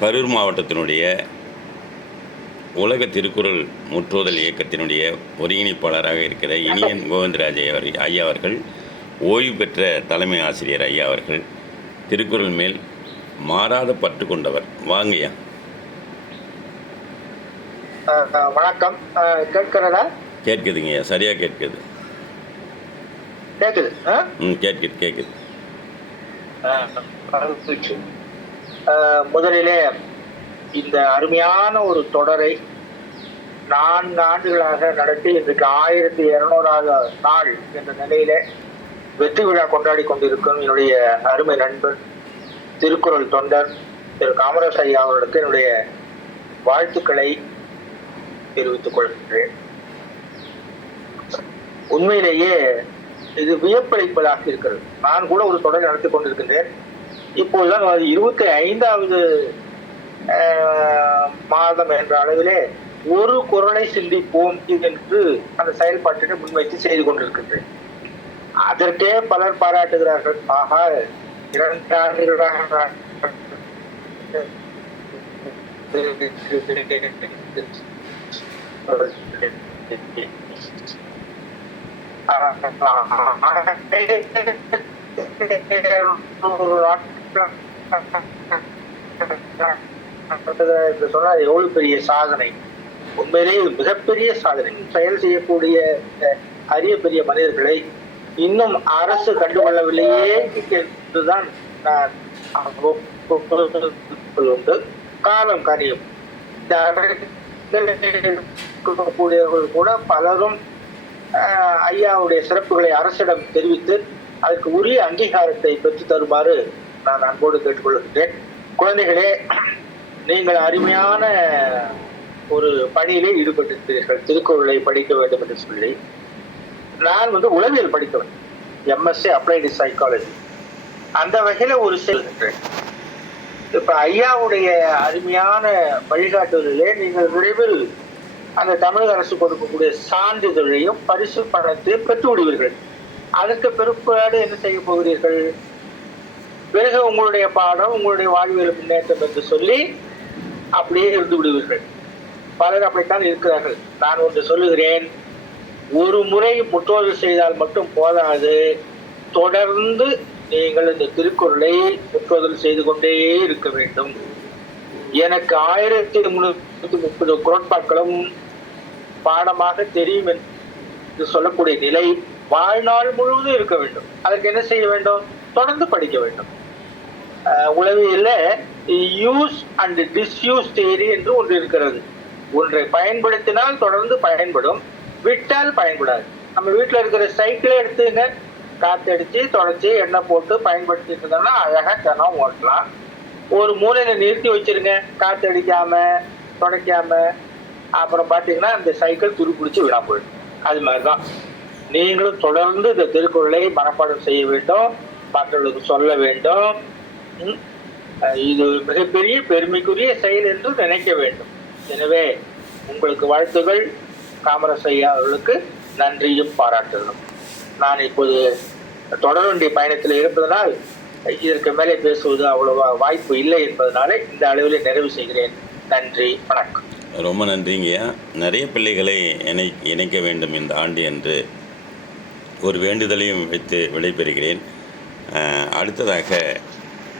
கரூர் மாவட்டத்தினுடைய உலக திருக்குறள் முற்றோதல் இயக்கத்தினுடைய ஒருங்கிணைப்பாளராக இருக்கிற இனியன் கோவிந்தராஜ் அவர் ஐயா அவர்கள் ஓய்வு பெற்ற தலைமை ஆசிரியர் ஐயா அவர்கள் திருக்குறள் மேல் மாறாத பற்று கொண்டவர். வாங்கய்யா வணக்கம். கேட்கிறதா? கேட்குதுங்கய்யா சரியாக கேட்குது. கேக்குது அஹ்? ம் கேட்குது கேட்குது. முதலிலே இந்த அருமையான ஒரு தொடரை நான்கு ஆண்டுகளாக நடத்தி இன்றைக்கு ஆயிரத்தி இருநூறாவது நாள் என்ற நிலையிலே வெற்றி விழா கொண்டாடி கொண்டிருக்கும் என்னுடைய அருமை நண்பர் திருக்குறள் தொண்டர் திரு காமராஜ் ஐயா அவர்களுக்கு என்னுடைய வாழ்த்துக்களை தெரிவித்துக் கொள்கின்றேன். உண்மையிலேயே இது வியப்பளிப்பதாக இருக்கிறது. நான் கூட ஒரு தொடர் நடத்தி கொண்டிருக்கின்றேன். இப்பொழுதுதான் அது இருபத்தி ஐந்தாவது மாதம் என்ற அளவிலே ஒரு குரலை சிந்திப்போம் என்று அந்த செயல்பாட்டினை முன்வைத்து செய்து கொண்டிருக்கின்றேன். அதற்கே பலர் பாராட்டுகிறார்கள். ஆக இரண்டு ஆண்டுகளாக நான் என்று சொன்னால் எவ்வளவு பெரிய சாதனை? உண்மையிலே இது மிகப்பெரிய சாதனை. செயல் செய்யக்கூடிய அரிய பெரிய மனிதர்களை இன்னும் அரசு கண்டுகொள்ளவில்லையே என்றுதான் நான் உண்டு காலம் காரியம். இந்த அரசியலில் கூட பலரும் ஐயாவுடைய சிறப்புகளை அரசிடம் தெரிவித்து அதற்கு உரிய அங்கீகாரத்தை பெற்று தருமாறு நான் அன்போடு கேட்டுக்கொள்கின்றேன். குழந்தைகளே நீங்கள் அருமையான ஒரு பணியிலே ஈடுபட்டிருக்கிறீர்கள். திருக்குறளை படிக்க வேண்டும் என்று சொல்லி. நான் வந்து உளவியல் படித்தவன் எம்எஸ்சி அப்ளைடு சைக்காலஜி அந்த வகையில ஒரு செல்கின்றேன் இப்ப ஐயாவுடைய அருமையான வழிகாட்டுதலிலே நீங்கள் விரைவில் அந்த தமிழக அரசு கொடுக்கக்கூடிய சான்றிதழையும் பரிசு பணத்தையும் பெற்று விடுவீர்கள். அதற்கு பிற்பாடு என்ன செய்ய போகிறீர்கள்? பிறகு உங்களுடைய பாடம் உங்களுடைய வாழ்வியல் முன்னேற்றம் என்று சொல்லி அப்படியே இருந்து விடுவீர்கள். பலர் அப்படித்தான் இருக்கிறார்கள். நான் ஒன்று சொல்லுகிறேன் ஒரு முறை முற்றோதல் செய்தால் மட்டும் போதாது. தொடர்ந்து நீங்கள் இந்த திருக்குறளை முற்றோதல் செய்து கொண்டே இருக்க வேண்டும். எனக்கு ஆயிரத்தி முன்னூத்தி முப்பது குரட்பாக்களும் பாடமாக தெரியும் என்று சொல்லக்கூடிய நிலை வாழ்நாள் முழுவதும் இருக்க வேண்டும். அதற்கு என்ன செய்ய வேண்டும்? தொடர்ந்து படிக்க வேண்டும். அஹ் உளவியல்ல யூஸ் அண்ட் டிஸ்யூஸ் தியரி என்று ஒன்று இருக்கிறது. ஒன்றை பயன்படுத்தினால் தொடர்ந்து பயன்படும் விட்டால் பயன்படாது. நம்ம வீட்டில் இருக்கிற சைக்கிளே எடுத்துங்க. காத்தடிச்சு தொடச்சி எண்ணெய் போட்டு பயன்படுத்திட்டு இருந்தோம்னா அழகாக தினம் ஓட்டலாம். ஒரு மூலையில நிறுத்தி வச்சிருங்க. காத்தடிக்காம துடைக்காம. அப்புறம் பார்த்தீங்கன்னா அந்த சைக்கிள் துருப்பிடிச்சு விடா போயிடும். அது மாதிரி தான் நீங்களும் தொடர்ந்து இந்த திருக்குறளை மனப்பாடம் செய்ய வேண்டும். மற்றவர்களுக்கு சொல்ல வேண்டும். இது மிகப்பெரிய பெருமைக்குரிய செயல் என்று நினைக்க வேண்டும். எனவே உங்களுக்கு வாழ்த்துகள். காமராஜ் ஐயா அவர்களுக்கு நன்றியும் பாராட்டுகளும். நான் இப்போது தொடர் வண்டி பயணத்தில் இருப்பதனால் இதற்கு மேலே பேசுவது அவ்வளவா வாய்ப்பு இல்லை என்பதனாலே இந்த அளவில் நிறைவு செய்கிறேன். நன்றி வணக்கம். ரொம்ப நன்றிங்கய்யா நிறைய பிள்ளைகளை இணை இணைக்க வேண்டும் இந்த ஆண்டு என்று ஒரு வேண்டுதலையும் வைத்து விடைபெறுகிறேன். அடுத்ததாக